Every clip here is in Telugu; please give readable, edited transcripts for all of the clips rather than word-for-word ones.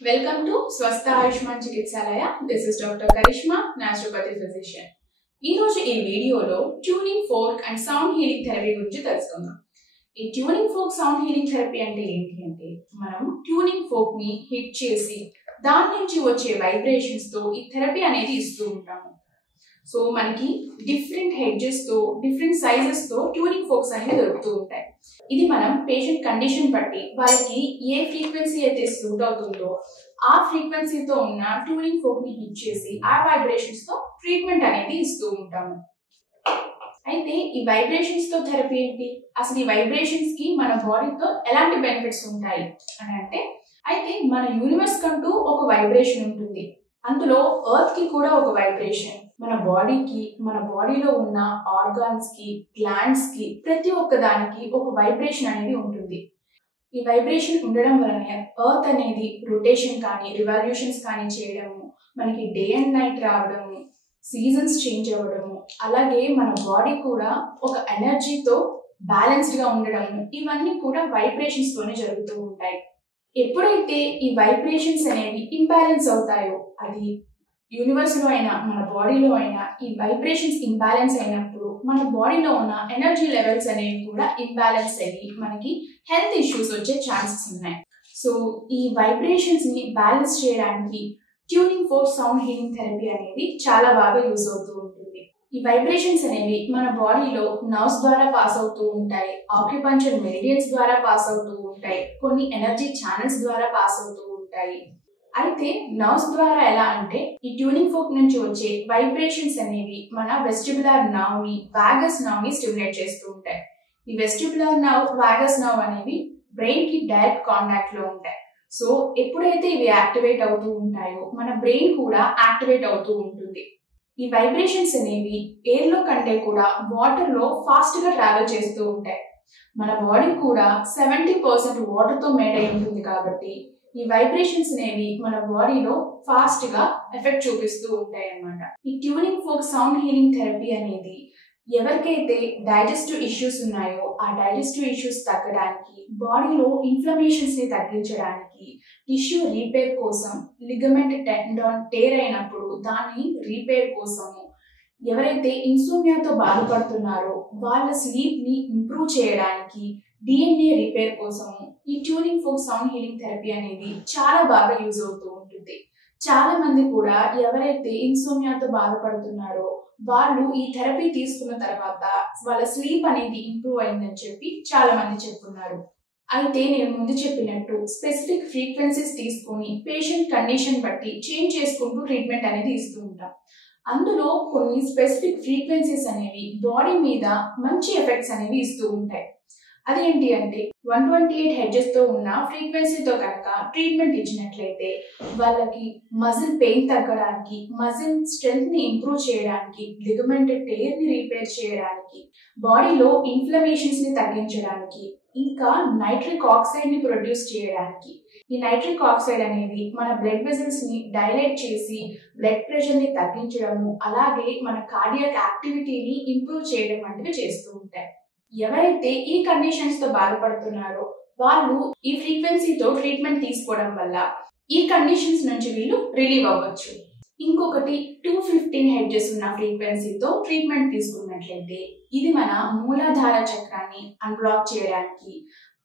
Welcome to Swastha Ayushman Chikitsalaya. This is Dr. Karishma, Naturopathy Physician. ఈ రోజు ఈ వీడియోలో tuning fork and sound healing therapy గురించి తెలుసుకుందాం. ఈ tuning fork sound healing therapy అంటే ఏంటి అంటే మనం ట్యూనింగ్ ఫోర్క్ ని హిట్ చేసి దాని నుంచి వచ్చే వైబ్రేషన్స్ తో ఈ థెరపీ అనేది ఇస్తూ ఉంటాము. సో మనకి డిఫరెంట్ హెడ్జెస్ తో డిఫరెంట్ సైజెస్ తో ట్యూనింగ్ ఫోర్క్స్ అనేవి దొరుకుతూ ఉంటాయి. ఇది మనం పేషెంట్ కండిషన్ బట్టి వాళ్ళకి ఏ ఫ్రీక్వెన్సీ అయితే సూట్ అవుతుందో ఆ ఫ్రీక్వెన్సీతో ఉన్న ట్యూనింగ్ ఫోర్క్ ని హిట్ చేసి ఆ వైబ్రేషన్స్ తో ట్రీట్మెంట్ అనేది ఇస్తూ ఉంటాము. అయితే ఈ వైబ్రేషన్స్ తో థెరపీ ఏంటి, అసలు ఈ వైబ్రేషన్స్ కి మన బాడీతో ఎలాంటి బెనిఫిట్స్ ఉంటాయి అని అంటే, అయితే మన యూనివర్స్ కంటూ ఒక వైబ్రేషన్ ఉంటుంది. అందులో ఎర్త్ కి కూడా ఒక వైబ్రేషన్, మన బాడీకి, మన బాడీలో ఉన్న ఆర్గాన్స్ కి, గ్లాండ్స్ కి, ప్రతి ఒక్క దానికి ఒక వైబ్రేషన్ అనేది ఉంటుంది. ఈ వైబ్రేషన్ ఉండడం వలన ఎర్త్ అనేది రొటేషన్ కానీ రివాల్యూషన్స్ కానీ చేయడము, మనకి డే అండ్ నైట్ రావడము, సీజన్స్ చేంజ్ అవ్వడము, అలాగే మన బాడీ కూడా ఒక ఎనర్జీతో బ్యాలెన్స్డ్ గా ఉండడము, ఇవన్నీ కూడా వైబ్రేషన్స్ తోనే జరుగుతూ ఉంటాయి. ఎప్పుడైతే ఈ వైబ్రేషన్స్ అనేవి ఇంబ్యాలెన్స్ అవుతాయో, అది యూనివర్స్ లో అయినా మన బాడీలో అయినా ఈ వైబ్రేషన్స్ ఇంబ్యాలెన్స్ అయినప్పుడు మన బాడీలో ఉన్న ఎనర్జీ లెవెల్స్ అనేవి కూడా ఇంబ్యాలెన్స్ అయ్యి మనకి హెల్త్ ఇష్యూస్ వచ్చే ఛాన్సెస్ ఉన్నాయి. సో ఈ వైబ్రేషన్స్ ని బ్యాలెన్స్ చేయడానికి tuning fork sound healing therapy అనేది చాలా బాగా యూజ్ అవుతూ ఉంటుంది. ఈ వైబ్రేషన్స్ అనేవి మన బాడీలో నర్వ్స్ ద్వారా పాస్ అవుతూ ఉంటాయి, ఆక్యుపంక్చర్ మెరిడియన్స్ ద్వారా పాస్ అవుతూ ఉంటాయి, కొన్ని ఎనర్జీ ఛానల్స్ ద్వారా పాస్ అవుతూ ఉంటాయి. అయితే నర్వ్స్ ద్వారా ఎలా అంటే, ఈ ట్యూనింగ్ ఫోర్క్ నుంచి వచ్చే వైబ్రేషన్స్ అనేవి మన వెస్టిబులర్ నర్వ్ ని, వాగస్ నర్వ్ ని స్టిమ్యులేట్ చేస్తూ ఉంటాయి. ఈ వెస్టిబులర్ నర్వ్, వాగస్ నర్వ్ అనేవి బ్రెయిన్ కి డైరెక్ట్ కాంటాక్ట్ లో ఉంటాయి. సో ఎప్పుడైతే ఇవి యాక్టివేట్ అవుతూ ఉంటాయో మన బ్రెయిన్ కూడా యాక్టివేట్ అవుతూ ఉంటుంది. ఈ వైబ్రేషన్స్ అనేవి ఎయిర్ లో కంటే కూడా వాటర్ లో ఫాస్ట్ గా ట్రావెల్ చేస్తూ ఉంటాయి. మన బాడీ కూడా 70% వాటర్ తో మేడ్ అయి ఉంటుంది కాబట్టి ఈ వైబ్రేషన్స్ అనేవి మన బాడీలో ఫాస్ట్ గా ఎఫెక్ట్ చూపిస్తూ ఉంటాయి అన్నమాట. ఈ tuning fork sound healing therapy అనేది ఎవరికైతే డైజెస్టివ్ ఇష్యూస్ ఉన్నాయో ఆ డైజెస్టివ్ ఇష్యూస్ తగ్గడానికి, బాడీలో ఇన్ఫ్లమేషన్స్ ని తగ్గించడానికి, టిష్యూ రీపేర్ కోసం, లిగమెంట్ టెండాన్ టేర్ అయినప్పుడు దాని రీపేర్ కోసము, ఎవరైతే ఇన్సోమ్నియాతో బాధపడుతున్నారో వాళ్ళ స్లీప్ ని ఇంప్రూవ్ చేయడానికి, డిఎన్ఏ రిపేర్ కోసము ఈ tuning fork sound healing therapy అనేది చాలా బాగా యూజ్ అవుతూ ఉంటుంది. చాలా మంది కూడా ఎవరైతే ఇన్సోమ్నియాతో బాధపడుతున్నారో వాళ్ళు ఈ థెరపీ తీసుకున్న తర్వాత వాళ్ళ స్లీప్ అనేది ఇంప్రూవ్ అయిందని చెప్పి చాలా మంది చెప్తున్నారు. అయితే నేను ముందు చెప్పినట్టు స్పెసిఫిక్ ఫ్రీక్వెన్సీస్ తీసుకొని పేషెంట్ కండిషన్ బట్టి చేంజ్ చేసుకుంటూ ట్రీట్మెంట్ అనేది ఇస్తూ ఉంటాం. అందులో కొన్ని స్పెసిఫిక్ ఫ్రీక్వెన్సీస్ అనేవి బాడీ మీద మంచి ఎఫెక్ట్స్ అనేవి ఇస్తూ ఉంటాయి. అదేంటి అంటే 128 హెడ్జెస్ తో ఉన్న ఫ్రీక్వెన్సీతో కనుక ట్రీట్మెంట్ ఇచ్చినట్లయితే వాళ్ళకి మజిల్ పెయిన్ తగ్గడానికి, మజిల్ స్ట్రెంగ్త్ ని ఇంప్రూవ్ చేయడానికి, లిగమెంట్ టేర్ ని రిపేర్ చేయడానికి, బాడీలో ఇన్ఫ్లమేషన్స్ ని తగ్గించడానికి, ఇంకా నైట్రిక్ ఆక్సైడ్ ని ప్రొడ్యూస్ చేయడానికి. ఈ నైట్రిక్ ఆక్సైడ్ అనేది మన బ్లడ్ వెజల్స్ ని డైలేట్ చేసి బ్లడ్ ప్రెషర్ ని తగ్గించడము, అలాగే మన కార్డియాక్ యాక్టివిటీని ఇంప్రూవ్ చేయడం వంటివి చేస్తూ ఉంటాయి. ఎవరైతే ఈ కండిషన్స్ తో బాధపడుతున్నారో వాళ్ళు ఈ ఫ్రీక్వెన్సీతో ట్రీట్మెంట్ తీసుకోవడం వల్ల ఈ కండిషన్స్ నుంచి వీళ్ళు రిలీవ్ అవ్వచ్చు. ఇంకొకటి 215 హెడ్జెస్ ఉన్న ఫ్రీక్వెన్సీతో ట్రీట్మెంట్ తీసుకున్నట్లయితే ఇది మన మూలాధార చక్రాన్ని అన్బ్లాక్ చేయడానికి,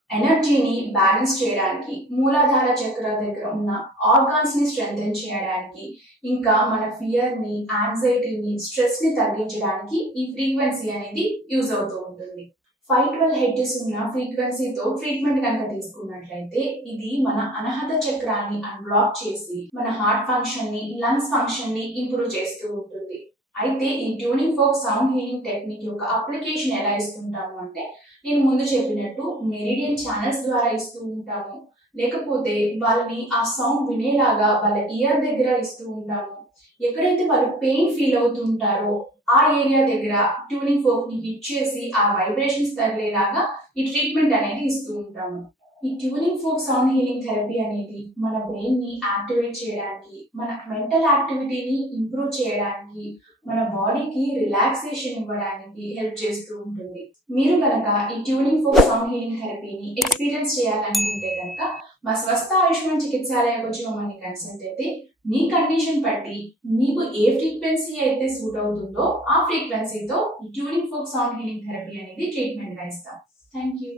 ఎనర్జీని బ్యాలెన్స్ చేయడానికి, మూలాధార చక్ర దగ్గర ఉన్న ఆర్గాన్స్ ని స్ట్రెంథెన్ చేయడానికి, ఇంకా మన ఫియర్ ని, యాంగ్జైటీని, స్ట్రెస్ ని తగ్గించడానికి ఈ ఫ్రీక్వెన్సీ అనేది యూజ్ అవుతూ ఉంటుంది. 512 హెడ్జెస్ ఉన్న ఫ్రీక్వెన్సీతో ట్రీట్మెంట్ కనుక తీసుకున్నట్లయితే ఇది మన అనహత చక్రాన్ని అన్బ్లాక్ చేసి మన హార్ట్ ఫంక్షన్ ని, లంగ్స్ ఫంక్షన్ ని ఇంప్రూవ్ చేస్తూ ఉంటుంది. అయితే ఈ tuning fork sound healing technique యొక్క అప్లికేషన్ ఎలా ఇస్తుంటాము అంటే, నేను ముందు చెప్పినట్టు మెరిడియన్ ఛానల్స్ ద్వారా ఇస్తూ ఉంటాము, లేకపోతే వాళ్ళని ఆ సౌండ్ వినేలాగా వాళ్ళ ఇయర్ దగ్గర ఇస్తూ ఉంటాము. ఎక్కడైతే వాళ్ళు పెయిన్ ఫీల్ అవుతుంటారో ఆ ఏరియా దగ్గర ట్యూనింగ్ ఫోర్క్ ని హిట్ చేసి ఆ వైబ్రేషన్స్ తగిలేలాగా ఈ ట్రీట్మెంట్ అనేది ఇస్తూ ఉంటాము. ఈ tuning fork sound healing therapy అనేది మన బ్రెయిన్ ని యాక్టివేట్ చేయడానికి, మన మెంటల్ యాక్టివిటీని ఇంప్రూవ్ చేయడానికి, మన బాడీకి రిలాక్సేషన్ ఇవ్వడానికి హెల్ప్ చేస్తూ ఉంటుంది. మీరు కనుక ఈ ట్యూనింగ్ ఫోర్క్ సౌండ్ హీలింగ్ థెరపీని ఎక్స్పీరియన్స్ చేయాలనుకుంటే కనుక మా స్వస్థ ఆయుష్మాన్ చికిత్సాలయానికి వచ్చి మమ్మల్ని కన్సల్ట్ అయితే మీ కండిషన్ బట్టి మీకు ఏ ఫ్రీక్వెన్సీ అయితే సూట్ అవుతుందో ఆ ఫ్రీక్వెన్సీతో ఈ tuning folk sound healing therapy అనేది ట్రీట్మెంట్ గా ఇస్తాం. Thank you.